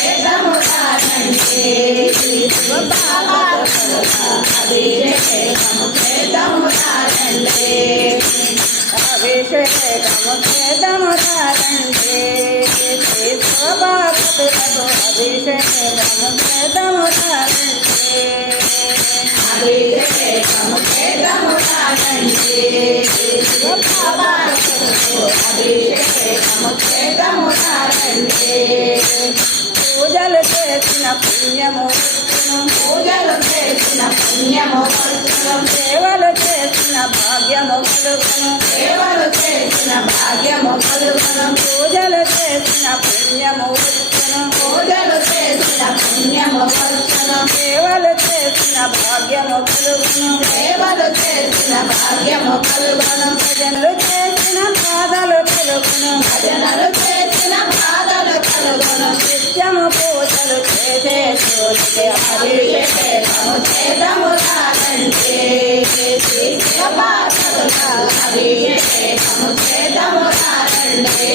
చేద్దాము రండి అభిషేకము చేద్దాము రండి అభిషేకము చేద్దాము రండి శోభాపతులకు అభిషేకము చేద్దాము రండి అభిషేకము చేద్దాము రండి అభిషేకము చేద్దాము రండి పూజలు చేసిన పుణ్యము పూజలు చేసిన పుణ్యము సేవలు చేసిన భాగ్యము కలుగును సేవలు చేసిన భాగ్యము కలుగును పూజలు చేసిన పుణ్యము పూజలు చేసిన పుణ్యము వచ్చును సేవలు చేసిన భాగ్యము కలుగును సేవలు చేసిన భాగ్యము కలుగును భజనలు చేసిన పాదలు కలుగును భజనలు చేసిన పాదలు కలుగును నిత్యము పూజలు చేసే శివునికి అభిషేకము చేద్దాము రండి అభిషేకము చేద్దాము రండి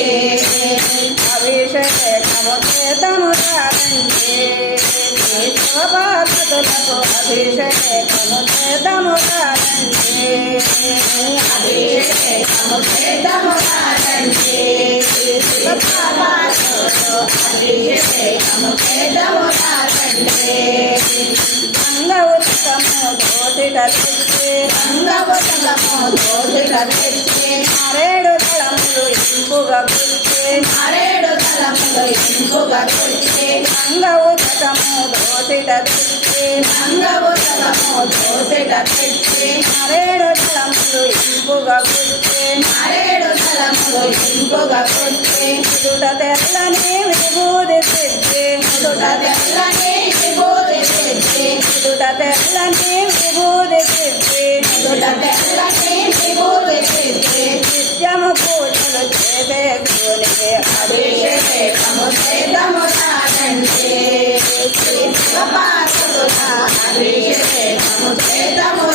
అభిషేకము చేద్దాము రండి శోభాపతులకు అభిషేకము చేద్దాము రండి అభిషేకము చేద్దాము రండి అభిషేకము చేద్దాము రండి గంగవుతము దోటిట తెచ్చి గంగవతము దోసిట తెచ్చి మరేడు తలములు ఇంపుగా గుర్చి మరేడు తలములు ఇంపుగా తెచ్చి గంగవుతము దోటిట తెచ్చి గంగవతము దోసిట తెచ్చి మరేడు తలములు ఇంపుగా గుర్చి మరేడు తలములు ఇంపుగా కొట్టి దుట తెల్లని విభూది తెచ్చి దుట తెల్లని విభూది తెచ్చి దుట తెల్లని విభూది తెచ్చి దుట తెల్లని విభూది తెచ్చి నిత్యము పూజలు చేసే శివునికి అభిషేకము చేద్దాము రండి అభిషేకము చేద్దాము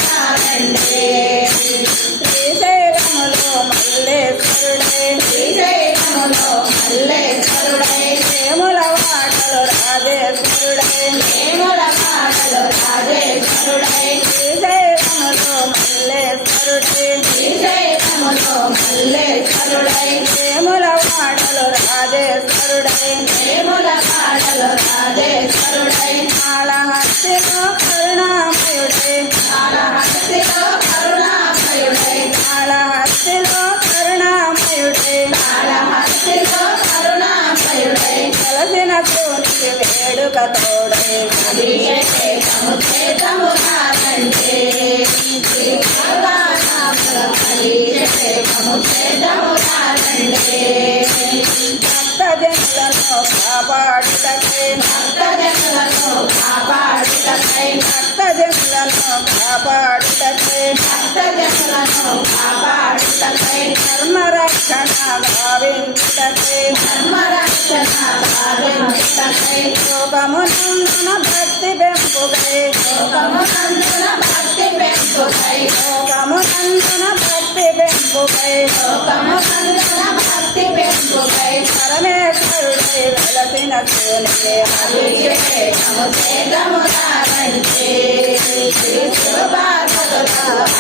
రండి శ్రీశైలములో మల్లేశ్వరుడే శ్రీశైలములో మల్లేశ్వరుడై వేముల వాటలు రాజేశ్వరుడే వేముల పాటలు రాజేశ్వరుడై శ్రీశైలములో మల్లేశ్వరుడే శ్రీశైలములో మల్లేశ్వరుడై వేముల వాటలు రాజేశ్వరుడే వేముల పాటలు రాజేశ్వరుడై కాళహస్తిలో కరుణామయుడే కాళహస్తిలో కరుణామయుడై కాళహస్తిలో కరుణామయుడే కాళహస్తిలో కరుణామయుడై కలసిన శివునికి వేడుక తోడై అభిషేకము చేద్దాము రండి అభిషేకము చేద్దాము రండి భక్తజనులను కాపాడుటకై భక్తజనులను కాపాడుటకై భక్తజనులను కాపాడుటకై భక్తజనులను కాపాడుటకై ధర్మరక్షణ భావించుటకై ధర్మరక్షణ భావించుటకై లోకమునందున భక్తి పెంపుకై లోకమునందున భక్తి పెంపుకై లోకమునందున భక్తి పెంపుకై లోకమునందున భక్తి పెంపుకై పరమేశ్వరుడై వెలసిన శివునికి అభిషేకము చేద్దాము రండి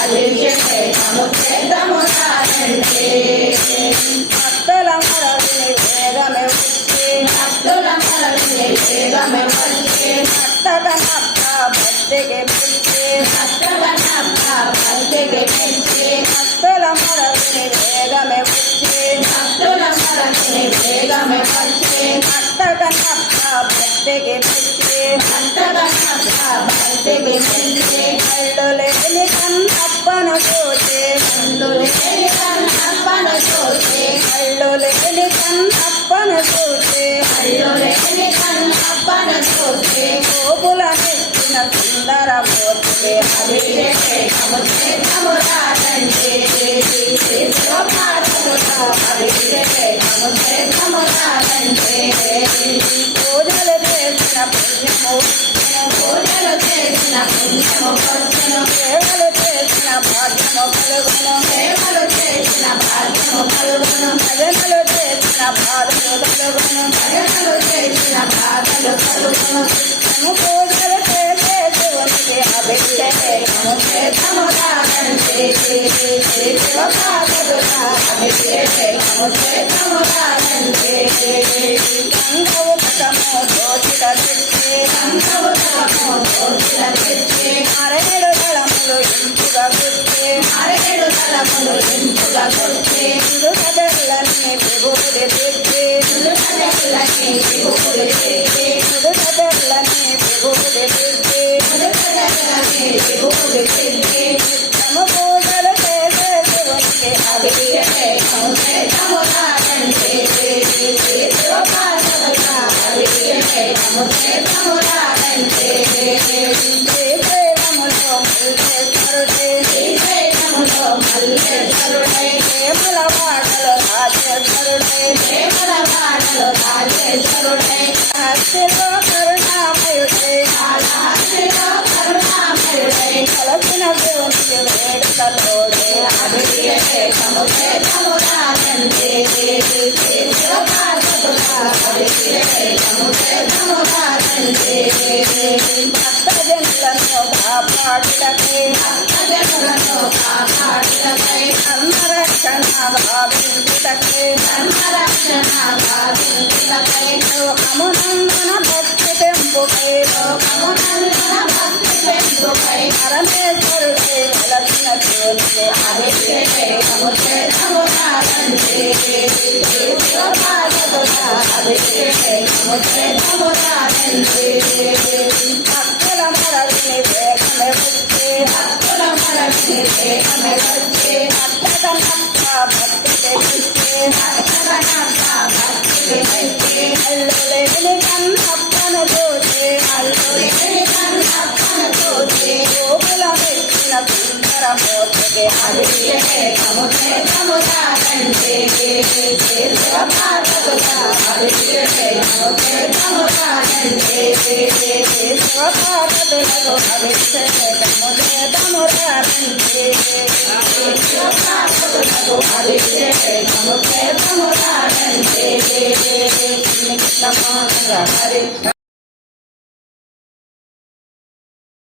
అభిషేకము చేద్దాము రండి భక్తుల మరవిని వేగమే వచ్చి భక్తుల మనవిని వేగమే వచ్చి భక్తగణప్ప భక్తికి పిలిచి భక్తగణప్ప భక్తికి పెంచి భక్తుల మరవిని వేగమే వచ్చి భక్తుల మనవిని వేగమే వచ్చి భక్తగణప్ప భక్తికి పిలిచి భక్తగణప్ప భక్తికి పెంచి కళ్ళు లేని కన్నప్పను చూచి కన్నులేని చూసి కళ్ళు లేని కన్నప్పను చూచి కన్నులేని కన్నప్పను చూసి గోపులనిచ్చిన సుందరమూర్తికి అభిషేకము చేద్దాము రండి అభిషేకము చేద్దాము రండి పూజలు చేసిన పుణ్యము పూజలు చేసిన పుణ్యము వచ్చును సేవలు సముద్రమురాలంటే గంగవు కటము దోచిట తెచ్చే అరగేడు దళములు ఇంపుగా గుర్తే అరగేడు తలములు ఇంపుగా కొట్టే సుడుగడలని విభూది తెచ్చే సులుకడలని విభూది తెచ్చే సుడుగడలని విభూది తెచ్చే సులుకడలని విభూది తెచ్చే తమ పూజలు చేసే శివునికి అభిషేకము చేతమురాలంటే శివపార్వతుల అభిషేకము చేతమురాలంటే శ్రీశైలములో మల్లేశ్వరుడే శ్రీశైలములో మల్లేశ్వరుడై ప్రేమల వాడలో రాజేశ్వరుడే ప్రేమల వాడలో రాజేశ్వరుడై హస్తిలో కరుణామయుడే కాళహస్తిలో కరుణామయుడై కలసిన శివునికి వేడుకలోడే అభిషేకము చేతమురాలంటే శివపార్వతుల అభిషేకము చేతమురాలంటే భక్తజనులను కాపాడుటకై భక్తజనులను కాపాడుటకై ధర్మరక్షణ భావించుటకై ధర్మరక్షణ భావించుటకై లోకమునందున భక్తి పెంపుకై లోకమునందున భక్తి పెంపుకై పరమేశ్వరుడే వెలసిన శివునికి అభిషేకము చేతమురాలంటే శివపార్వతుల అభిషేకము చేతమురాలంటే భక్తుల మరవిని వేగమే వచ్చే భక్తుల మరవిని వేగమే వచ్చే భక్తదనప్ప భక్తి తెచ్చే భక్తగణప్ప భక్తి తెచ్చే అల్లులేని కన్నప్పను చూచే అల్లులేని కన్నప్పను చూచే గోకుల మెచ్చిన సుందరమూర్తికి అభిషేకము చేతమురాలంటే శివపార్వతుల అభిషేకము చేతమురాలంటే శివపార్వతులకు అభిషేకము చేతమురాలంటే శివపార్వతులకు అభిషేకము చేతమురాలంటే నిత్యమానగా హరి